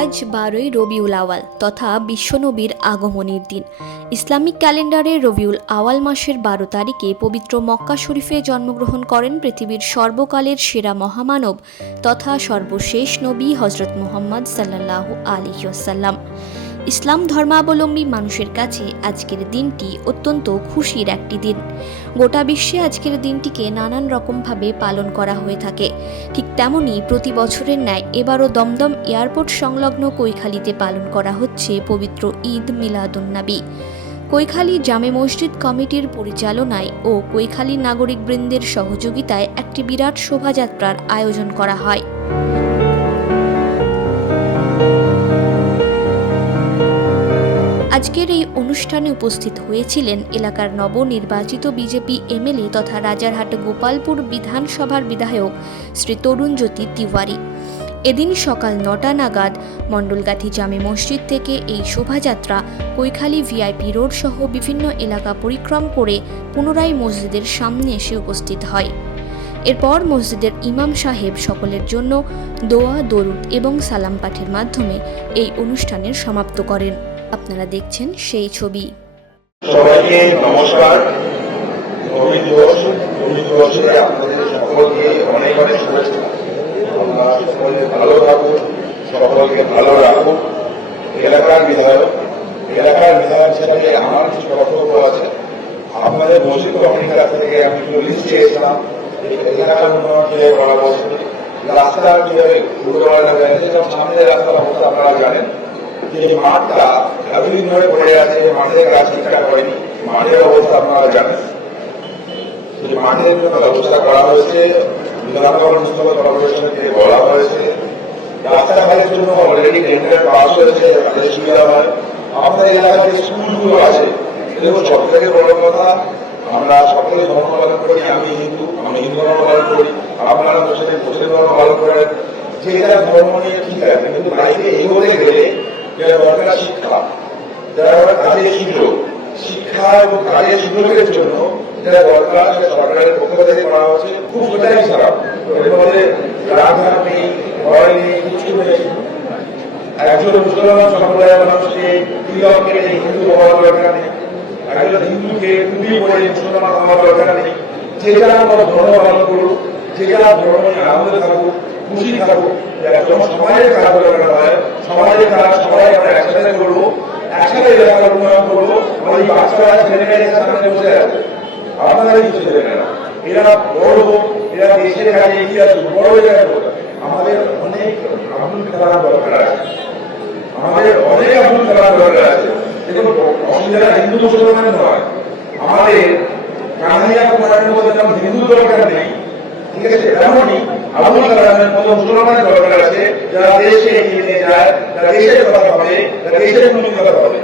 আজ 12ই রবিউল আওয়াল তথা বিশ্বনবীর আগমনের দিন। ইসলামিক ক্যালেন্ডারে রবিউল আওয়াল মাসের 12 তারিখে পবিত্র মক্কা শরীফে জন্মগ্রহণ করেন পৃথিবীর সর্বকালের সেরা মহামানব তথা সর্বশেষ নবী হযরত মুহাম্মদ সাল্লাল্লাহু আলাইহি ওয়াসাল্লাম। ইসলাম ধর্মাবলম্বী মানুষের কাছে আজকের দিনটি অত্যন্ত খুশির একটি দিন। গোটা বিশ্বে আজকের দিনটিকে নানান রকমভাবে পালন করা হয়ে থাকে। ঠিক তেমনই প্রতি বছরের ন্যায় এবারও দমদম এয়ারপোর্ট সংলগ্ন কৈখালীতে পালন করা হচ্ছে পবিত্র ঈদ মিলাদুন্নবী। কৈখালী জামে মসজিদ কমিটির পরিচালনায় ও কৈখালী নাগরিকবৃন্দের সহযোগিতায় একটি বিরাট শোভাযাত্রার আয়োজন করা হয়। আজকের এই অনুষ্ঠানে উপস্থিত হয়েছিলেন এলাকার নবনির্বাচিত বিজেপি এমএলএ তথা রাজারহাট গোপালপুর বিধানসভার বিধায়ক শ্রী তরুণজ্যোতি তিওয়ারি। এদিন সকাল 9টা নাগাদ মণ্ডলগাথী জামে মসজিদ থেকে এই শোভাযাত্রা কৈখালী ভিআইপি রোড সহ বিভিন্ন এলাকা পরিক্রম করে পুনরায় মসজিদের সামনে এসে উপস্থিত হয়। এরপর মসজিদের ইমাম সাহেব সকলের জন্য দোয়া, দরুদ এবং সালাম পাঠের মাধ্যমে এই অনুষ্ঠানের সমাপ্ত করেন। আপনারা দেখছেন সেই ছবি। সবাইকে নমস্কার। নবী দিবসে আপনাদের সকলকে অনেক অনেক শুভেচ্ছা। আমরা সকলে ভালো থাকুন, সকলকে ভালো রাখুন। এলাকার বিধায়ক হিসাবে আমার কিছু কর্তব্য আছে। আপনাদের মসজিদ কমিটির কাছ থেকে আমি কিছু লিস্ট চেয়েছিলাম এলাকার উন্নয়নকে বরাবর রাস্তার কিভাবে দুর্গা যাবে, সামনের রাস্তার অবস্থা আপনারা জানেন। যে মাঠটা এতদিন ধরে পড়ে আছে, মাঠের কাজ ঠিকঠাক হয়নি, মাঠের অবস্থা আপনারা জানেন। যে মাঠের জন্য ব্যবস্থা করা হয়েছে, বিধানসভা মুনিসিপাল কর্পোরেশনকে বলা হয়েছে। রাস্তাঘাটের জন্য অলরেডি টেন্ডার পাস হয়েছে, তাদের সুবিধা হয়। আমাদের এলাকার যে স্কুলগুলো আছে, দেখুন সব থেকে বড় কথা, আমরা সকলে ধর্ম পালন করি। আমি হিন্দু ধর্ম পালন করি, আপনারা মুসলিম ধর্ম পালন করেন। যেটা ধর্ম নিয়ে ঠিক আছে, কিন্তু লাইফে এগোতে গেলে যেটা দরকার শিক্ষা, যারা কাজে শিখলো, শিক্ষা এবং কাজের সুযোগের জন্য যেটা দরকার সেটা সরকারের পক্ষ থেকে করা হচ্ছে। খুব সেটাই খারাপ, এর মধ্যে রাজঘাট নেই, ভয় নেই, কিছু নেই। একজন মুসলমান সম্প্রদায়ের মানুষকে তিলককে হিন্দু হওয়ার দরকার নেই, একজন হিন্দুকে টুপি পরে মুসলমান হওয়ার দরকার নেই। যেটা আমরা ধর্ম পালন করুক, যেটা ধর্ম আনন্দ থাকুক, খুশি থাকুক। একদম সমাজের কাজ দরকার হয়, সমাজের কাজ সবাই আমরা একসাথে করবো, একসাথে এলাকার উন্নয়ন করবো। ওই বাচ্চারা ছেলেমেয়েদের সামনে বসে আছে, আপনারাই কিছু ছেলেমেয়েরা, এরা বড় হোক, এরা দেশের কাজে এগিয়ে আসুক, বড় জায়গায় হোক। আমাদের অনেক আবুল কালাম দরকার আছে, আমাদের অনেক আবুল কালাম দরকার আছে। দেখুন অসুবিধা হিন্দু মুসলমান নয়, আমাদের কানাইয়া কুমারের মধ্যে যেমন হিন্দু দরকার নেই, ঠিক আছে, তেমনই আবুল কালামের মতো মুসলমানের দরকার আছে, যারা দেশকে এগিয়ে নিয়ে যায়, যারা দেশের কথা ভাবে, যারা দেশের উন্নতির কথা ভাবে।